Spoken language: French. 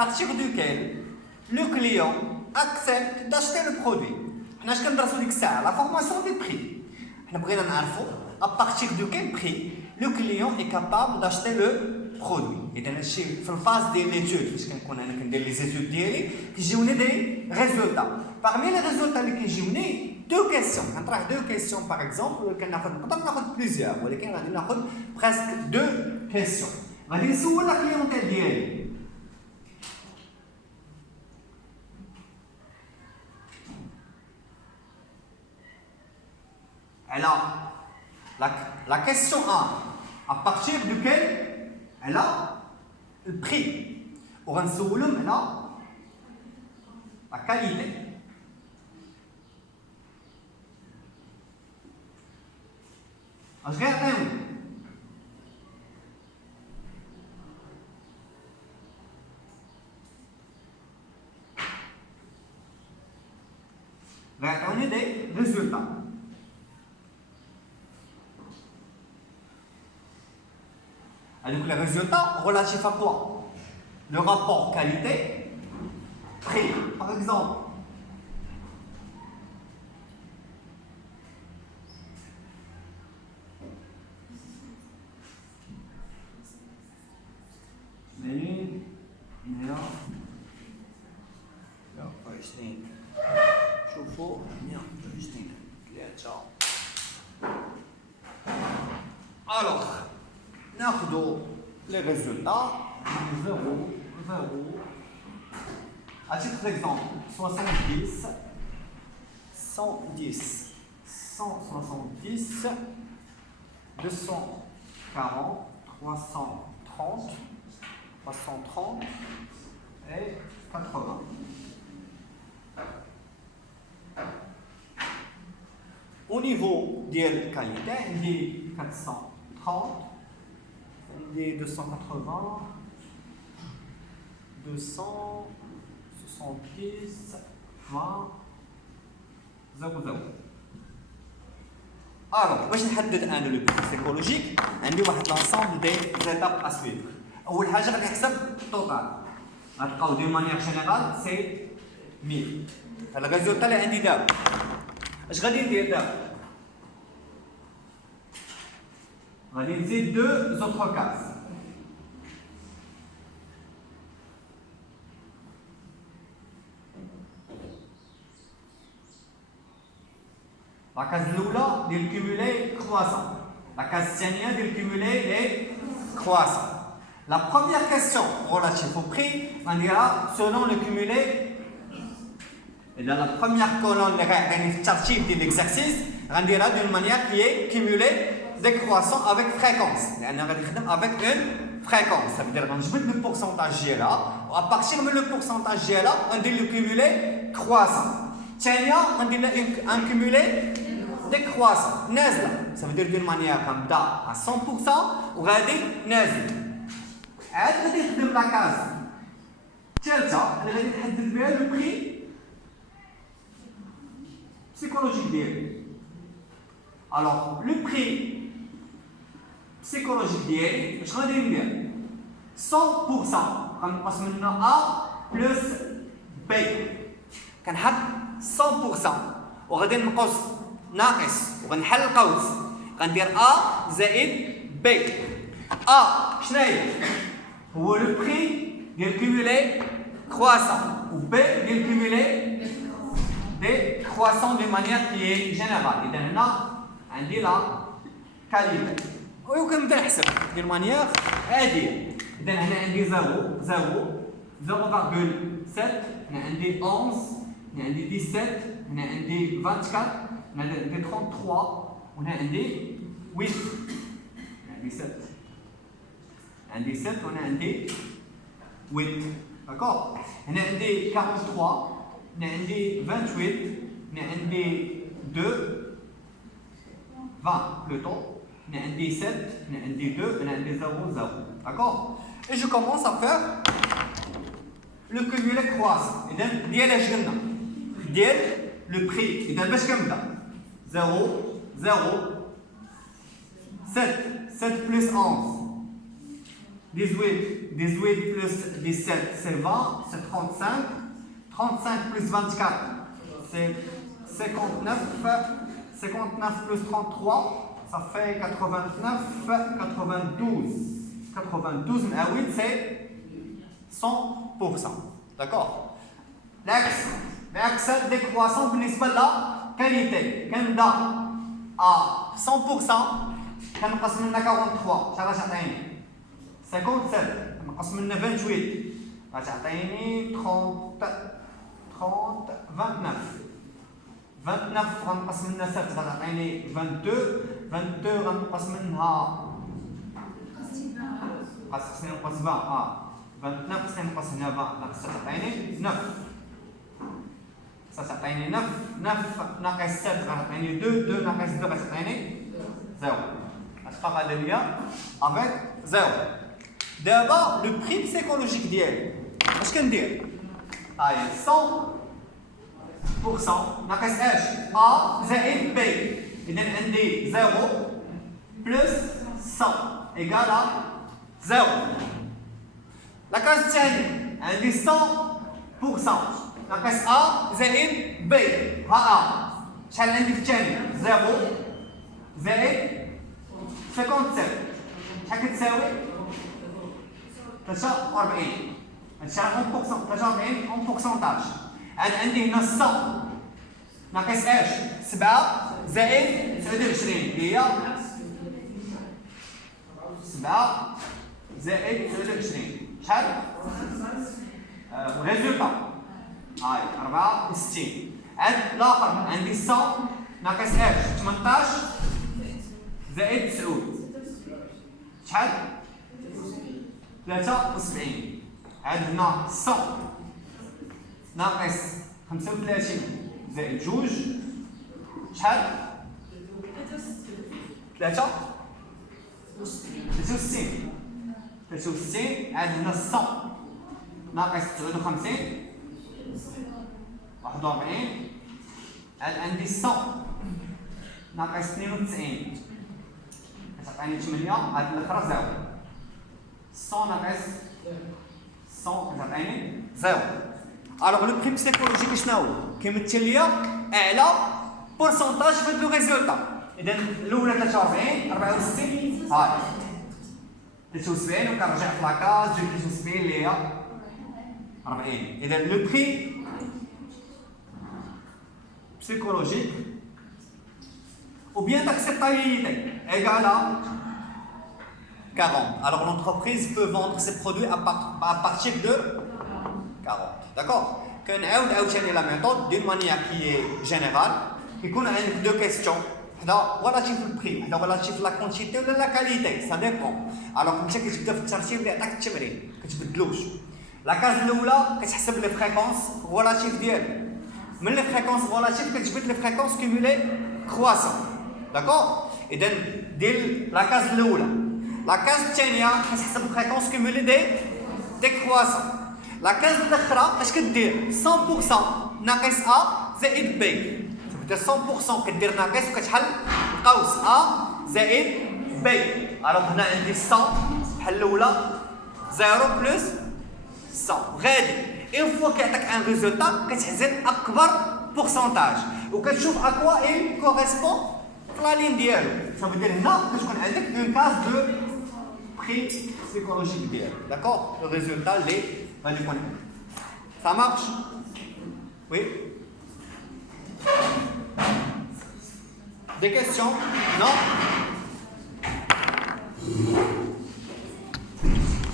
partir duquel le client accepte d'acheter le produit. حنا اش كندرسوا ديك الساعه لا فورماسيون دي بري. حنا بغينا نعرفوا à partir de quel prix le client est capable d'acheter le produit. اذا هادشي في الفاز ديال ليتود فاش كنكون انا كندير لي زيتود ديالي كيجيوني دي ريزولتا. parmi les résultats اللي كيجيوني deux questions. غنطرح deux questions par exemple ولا نقدر ناخذ plusieurs ولكن غادي ناخذ presque deux questions. غادي نسول لا كليونتيل ديالي alors la question A à partir duquel elle a le prix وغنسولهم على la qualité. اش غيعطيهم؟ غيعطوني دي ريزولتا. Donc les résultats relatifs à quoi? Le rapport qualité-prix. Par exemple, alors, ناخذ les résultats 0, 0, à titre d'exemple 70, 110, 170, 240, 330, 330 et 80. Au niveau de la qualité, il est 430, il est 280, 270, 20, 00. Alors, باش نحدد انا لو بي سيكولوجيك عندي واحد لانسامبل دي زيتاب ا سويفر. اول حاجه غادي نحسب التوتال غتلقاو دي مانيير جينيرال سي 1000. الريزولتا اللي عندي دابا اش غادي ندير دابا؟ غادي نزيد دو زوطخ كاز. La case الاولى ديال cumuler croissant. La case الثانيه ديال cumuler les croissants. La première question relative au prix, on dira selon le cumulé. Et dans la première colonne, le tartib de l'exercice, on dira d'une manière qui est cumulée décroissant avec fréquence. Avec une fréquence. Ça veut dire qu'on joue le pourcentage là. À partir de le pourcentage là, on dit le cumulé croissant. Tiens, on dit un cumulé décroissant. Nazla. Ça veut dire d'une manière comme ça à 100% ou غادي نازل. عاد غادي نخدم لا كاز الثالثه اللي غادي نحدد بها لو بري psychologique ديالي. Alors le prix psychologique ديالي واش غادي ندير 100% غنقص منه A plus B. كنحط 100% وغادي نقص ناقص وغنحل القوس غندير A زائد B. A شنو هي؟ هو لو بري ديال cumulé croissant ou B ديال cumulé décroissant de manière qui est générale. إذا هنا عندي لا كاليتي ويمكن نبدا نحسب دي مانيير عاديه. اذا هنا عندي 0 0 0.7 هنا عندي 11 هنا عندي 17 هنا عندي 24 هنا عندي 33 وهنا عندي 8 عندي 7 عندي 7 وهنا عندي 8 داكور. هنا عندي 43 هنا عندي 28 هنا عندي 2 20 plutôt. On a un D7, on a un D2, on a un D0, 0. D'accord? Et je commence à faire le cumulé croissant. Et donc, le prix. Et donc, je vais 0, 0, 7, 7 plus 11, 18 plus 17, c'est 20, c'est 35. 35 plus 24, c'est 59. 59 plus 33, ça fait 89. 92. 92, mais ah oui, c'est 100%. D'accord? L'axe décroissant بالنسبة la qualité. Quand à 100%, كنقص منها 43 شحال غتعطيني 57 كنقص منها 28 غتعطيني 30 29 غنقص منها 7 غتعطيني 22 غنقص منها خاصني نقص 20 29 خاصني نقص هنا 20 غتعطيني 9 غتعطيني 9 ناقص 7 غتعطيني 2 ناقص 2 غتعطيني 0 غتبقى غادا ليا افيك 0 دابا لو بري بسيكولوجيك ديالي اش كندير هاهي 100% ناقص اش ا زائد بي اذا عندي 0 بلس 100 ايكال 0 لاكاز الثاني عندي 100% ناقص ا زائد بي ها ا شحال عندي في الثاني 0 زائد 57 شحال كتساوي 43 هادشي راه 1% 43 اون بورسونتاج عندي هنا 100 ناقص اش 7 زائد 29 هي 7 زائد 29 شحال الريزولطا هاي 64 عاد الاخر عندي 100 ناقص اش 18 زائد 9 شحال 73 عاد هنا 100 ناقص 35 زائد 2 شحال 63 عاد هنا 100 ناقص 59 41 عاد عندي 100 ناقص 92 كتعطيني 8 عاد الاخرى 0 100 ناقص 100 كتعطيني 0 الوغ لو بري بسيكولوجيك شنو هو كيمثل ليا اعلى بورسونتاج في هاد لو ريزولطا اذا الاولى 43 64 هاي 73 وكنرجع في لاكاز جبت 73 اللي هي 40 اذا لو بري psychologique ou bien d'acceptabilité égale à 40. Alors l'entreprise peut vendre ses produits à partir de 40. D'accord? Qu'on a la méthode d'une manière qui est générale, qui a deux questions. Relatif au prix, relatif à la quantité ou la qualité, ça dépend. Alors comme ça que tu peux faire que tu peux de l'ouche. La case de l'oula, que tu sais les fréquences relatives d'elle. Mais les fréquences relatives, que tu peux les fréquences cumulées croissantes. D'accord? Et donc, la case de l'oula. La case tchania, que tu sais les fréquences cumulées décroissantes. La case de l'khra, qu'est-ce que tu dis 100% ناقص A زائد B. Ça veut dire 100% كدير ناقص وكتحل قوس A زائد B. Alors هنا عندي 100 بحال الأولى 0 بلس 100 غادي. Une fois كيعطيك ان ريزولتا كتحزن أكبر بورسونتاج وكتشوف أكوا il correspond في لا لين ديالو. Ça veut dire هنا كتكون عندك une case de prix psychologique ديالو. D'accord? Le résultat اللي غادي يكون هنا. Ça marche? Oui? Des questions? Non?